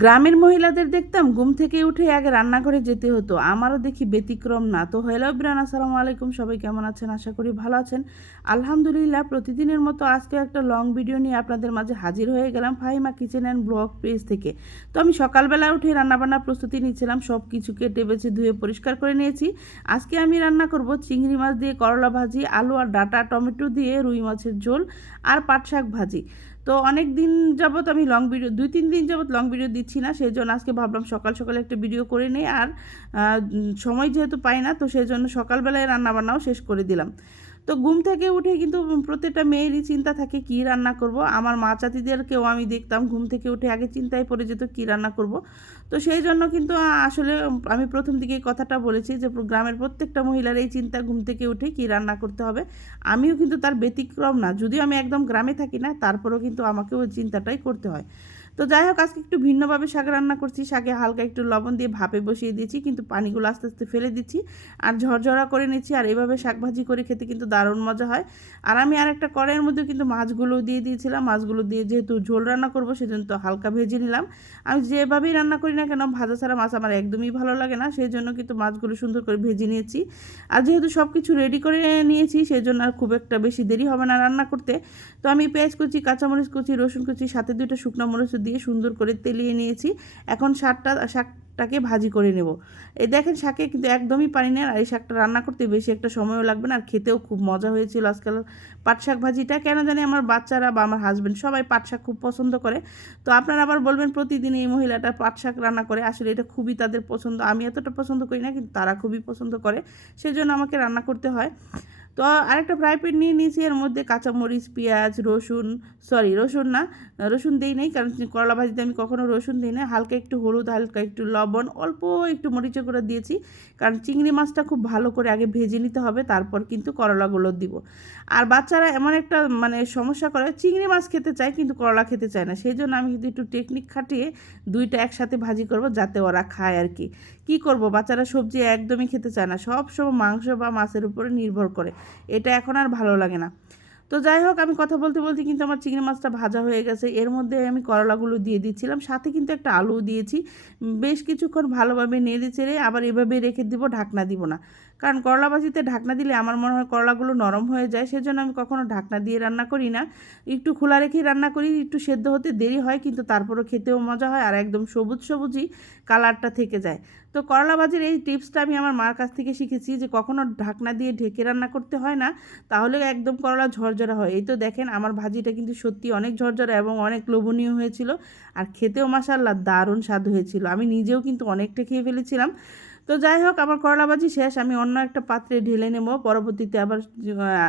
গ্রামের মহিলাদের দেখতাম ঘুম থেকে উঠে আগে রান্নাঘরে যেতে হতো। আমারও দেখি ব্যতিক্রম না। তো হ্যালো ইব্রান আসসালামু আলাইকুম। সবাই কেমন আছেন? আশা করি ভালো আছেন। আলহামদুলিল্লাহ, প্রতিদিনের মতো আজকে একটা লং ভিডিও নিয়ে আপনাদের মাঝে হাজির হয়ে গেলাম Fahima kitchen and blog page থেকে। তো আমি সকালবেলা উঠে রান্নাবান্নার প্রস্তুতি নিয়েছিলাম সব কিছু কেটে বেছে ধুয়ে পরিষ্কার করে নিয়েছি। আজকে আমি রান্না করব চিংড়ি মাছ দিয়ে করলা ভাজি, আলু আর ডাটা, টমেটো দিয়ে রুই মাছের ঝোল আর পাট শাক ভাজি। তো অনেক দিন যাবৎ আমি লং ভিডিও দুই তিন দিন যাবৎ লং ভিডিও দিচ্ছি না সেই জন্য আজকে ভাবলাম সকাল সকালে একটা ভিডিও করে নিই। আর সময় যেহেতু পাই না, তো সেই জন্য সকালবেলায় রান্নাবান্নাও শেষ করে দিলাম। তো ঘুম থেকে উঠে কিন্তু প্রত্যেকটা মেয়েরই চিন্তা থাকে, কি রান্না করব? আমার মা চাচিদেরকেও আমি দেখতাম ঘুম থেকে উঠে আগে চিন্তায় পড়ে যেত কি রান্না করব। তো সেই জন্য কিন্তু আসলে আমি প্রথম দিকে কথাটা বলেছি যে গ্রামের প্রত্যেকটা মহিলার এই চিন্তা ঘুম থেকে উঠে কি রান্না করতে হবে। আমিও কিন্তু তার ব্যতিক্রম না, যদিও আমি একদম গ্রামে থাকি না, তারপরেও কিন্তু আমাকেও ওই চিন্তাটাই করতে হয়। তো যাই হোক, আজকে একটু ভিন্নভাবে শাক রান্না করছি। শাকে হালকা একটু লবণ দিয়ে ভাপে বসিয়ে দিয়েছি, কিন্তু পানিগুলো আস্তে আস্তে ফেলে দিচ্ছি আর ঝরঝরা করে নিচ্ছি আর এভাবে শাক ভাজি করে খেতে কিন্তু দারুণ মজা হয়। আর আমি আর একটা কড়াইয়ের মধ্যে কিন্তু মাছগুলো দিয়ে দিয়েছিলাম। মাছগুলো দিয়ে যেহেতু ঝোল রান্না করব, সেজন্য তো হালকা ভেজে নিলাম। আমি যেভাবেই রান্না করি না কেন, ভাজা ছাড়া মাছ আমার একদমই ভালো লাগে না সেই জন্য কিন্তু মাছগুলো সুন্দর করে ভেজে নিয়েছি। আর যেহেতু সব কিছু রেডি করে নিয়েছি সেই জন্য আর খুব একটা বেশি দেরি হবে না রান্না করতে। তো আমি পেঁয়াজ কুচি, কাঁচামরিচ কুচি, রসুন কুচি, সাথে দুটো শুকনো মরিচ দিয়ে সুন্দর করে তেলিয়ে নিয়েছি। এখন শাকটা, শাকটাকে ভাজি করে নেব। এই দেখেন শাকে কিন্তু একদমই পানি নেই আর এই শাকটা রান্না করতে বেশি একটা সময়ও লাগবে না আর খেতেও খুব মজা হয়েছিল আজকাল পাট শাক ভাজিটা। কেন জানি আমার বাচ্চারা বা আমার হাজব্যান্ড সবাই পাট শাক খুব পছন্দ করে। তো আপনারা আবার বলবেন প্রতিদিন এই মহিলাটা পাট শাক রান্না করে। আসলে এটা খুবই তাদের পছন্দ। আমি এতটা পছন্দ করি না, কিন্তু তারা খুবই পছন্দ করে। সেজন্য আমাকে রান্না করতে হয়। তো আরেকটা ফ্রাই প্যান নিয়ে নিয়েছি, এর মধ্যে কাঁচামরিচ, পেঁয়াজ, রসুন সরি রসুন না, রসুন দিই নেই, কারণ করলা ভাজিতে আমি কখনও রসুন দিই না, হালকা একটু হলুদ, হালকা একটু লবণ, অল্প একটু মরিচে করে দিয়েছি, কারণ চিংড়ি মাছটা খুব ভালো করে আগে ভেজে নিতে হবে, তারপর কিন্তু করলাগুলো দিব। আর বাচ্চারা এমন একটা মানে সমস্যা করে, চিংড়ি মাছ খেতে চায়, কিন্তু করলা খেতে চায় না সেই জন্য আমি কিন্তু একটু টেকনিক খাটিয়ে দুইটা একসাথে ভাজি করব, যাতে ওরা খায় আর কি। কি করব? বাচ্চারা সবজি একদমই খেতে চায় না সব সময় মাংস বা মাছের উপরে নির্ভর করে। এটা এখন আর ভালো লাগে না। তো যাই হোক, আমি কথা বলতে বলতে কিন্তু আমার চিংড়ি মাছটা ভাজা হয়ে গেছে। এর মধ্যে আমি করলাগুলো দিয়ে দিচ্ছিলাম, সাথে কিন্তু একটা আলু দিয়েছি। বেশ কিছুক্ষণ ভালোভাবে নেড়ে চেড়ে আবার এভাবে রেখে দিব, ঢাকনা দিব না। কারণ করলা ভাজিতে ঢাকনা দিলে আমার মনে হয় করলাগুলো নরম হয়ে যায়, সেজন্য আমি কখনো ঢাকনা দিয়ে রান্না করি না। একটু খোলা রেখেই রান্না করি, একটু সেদ্ধ হতে দেরি হয়, কিন্তু তারপরও খেতেও মজা হয় আর একদম সবুজ সবুজই কালারটা থেকে যায়। তো করলা ভাজির এই টিপসটা আমি আমার মার কাছ থেকে শিখেছি যে কখনো ঢাকনা দিয়ে ঢেকে রান্না করতে হয় না। তাহলে একদম করলা ঝরঝরা হয়। এই তো দেখেন আমার ভাজিটা কিন্তু সত্যি অনেক ঝরঝরা এবং অনেক লোভনীয় হয়েছিল। আর খেতেও মাসাল্লাহ দারুণ স্বাদ হয়েছিল। আমি নিজেও কিন্তু অনেকটা খেয়ে ফেলেছিলাম। তো যাই হোক, আমার করলা ভাজি শেষ। আমি অন্য একটা পাত্রে ঢেলে নেব। পরবর্তীতে আবার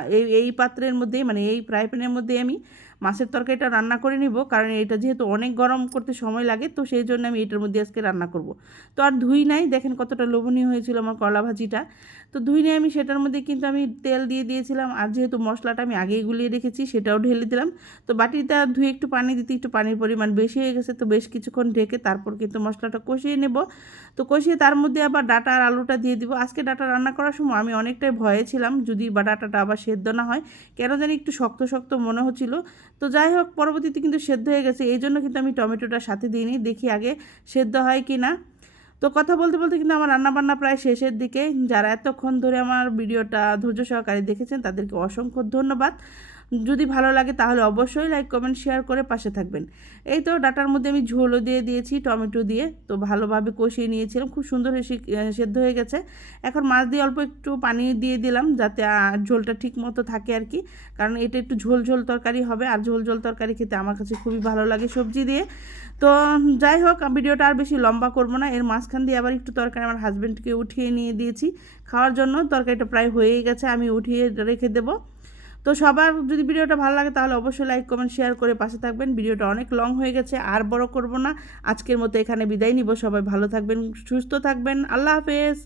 এই এই পাত্রের মধ্যেই মানে এই ফ্রাই প্যানের মধ্যেই আমি মাছের তরকারিটা রান্না করে নিব, কারণ এটা যেহেতু অনেক গরম করতে সময় লাগে, তো সেই জন্য আমি এটার মধ্যে আজকে রান্না করব। তো আর ধুই নাই, দেখেন কতটা লোভনীয় হয়েছিল আমার কলা ভাজিটা। তো ধুই নাই আমি, সেটার মধ্যে কিন্তু আমি তেল দিয়ে দিয়েছিলাম, আর যেহেতু মশলাটা আমি আগেই গুলিয়ে রেখেছি, সেটাও ঢেলে দিলাম। তো বাটিটা ধুয়ে একটু পানি দিতে, একটু পানির পরিমাণ বেশি হয়ে গেছে, তো বেশ কিছুক্ষণ ঢেকে তারপর কিন্তু মশলাটা কষিয়ে নেব। তো কষিয়ে তার মধ্যে আবার ডাটা আর আলুটা দিয়ে দিব। আজকে ডাটা রান্না করার সময় আমি অনেকটাই ভয়ে ছিলাম, যদি বা ডাটাটা আবার সেদ্ধ না হয়, কেন জানি একটু শক্ত শক্ত মনে হচ্ছিল। তো যাই হোক, পরবর্তীতে কিন্তু সেদ্ধ হয়ে গেছে। এই জন্য কিন্তু আমি টমেটোটা সাথে দিইনি দেখি আগে সেদ্ধ হয় কি না তো কথা বলতে বলতে কিন্তু আমার রান্নাবান্না প্রায় শেষের দিকে। যারা এতক্ষণ ধরে আমার ভিডিওটা ধৈর্য সহকারে দেখেছেন, তাদেরকে অসংখ্য ধন্যবাদ। যদি ভালো লাগে তাহলে অবশ্যই লাইক কমেন্ট শেয়ার করে পাশে থাকবেন। এই তো ডাটার মধ্যে আমি ঝোলও দিয়ে দিয়েছি, টমেটো দিয়ে। তো ভালোভাবে কষিয়ে নিয়েছিলাম, খুব সুন্দর সেদ্ধ হয়ে গেছে। এখন মাছ দিয়ে অল্প একটু পানি দিয়ে দিলাম যাতে ঝোলটা ঠিক মতো থাকে আর কি। কারণ এটা একটু ঝোল ঝোল তরকারি হবে, আর ঝোল ঝোল তরকারি খেতে আমার কাছে খুবই ভালো লাগে সবজি দিয়ে। তো যাই হোক ভিডিওটা আর বেশি লম্বা করব না। এর মাঝখান দিয়ে আবার একটু তরকারি আমার হাজব্যান্ডকে উঠিয়ে নিয়ে দিয়েছি। খাওয়ার জন্য তরকারিটা প্রায় হয়েই গেছে, আমি উঠিয়ে রেখে দেবো। তো সবার যদি ভিডিওটা ভালো লাগে তাহলে অবশ্যই লাইক কমেন্ট শেয়ার করে পাশে থাকবেন। ভিডিওটা অনেক লং হয়ে গেছে, আর বড় করব না। আজকের মতো এখানে বিদায় নিব। সবাই ভালো থাকবেন, সুস্থ থাকবেন। আল্লাহ হাফেজ।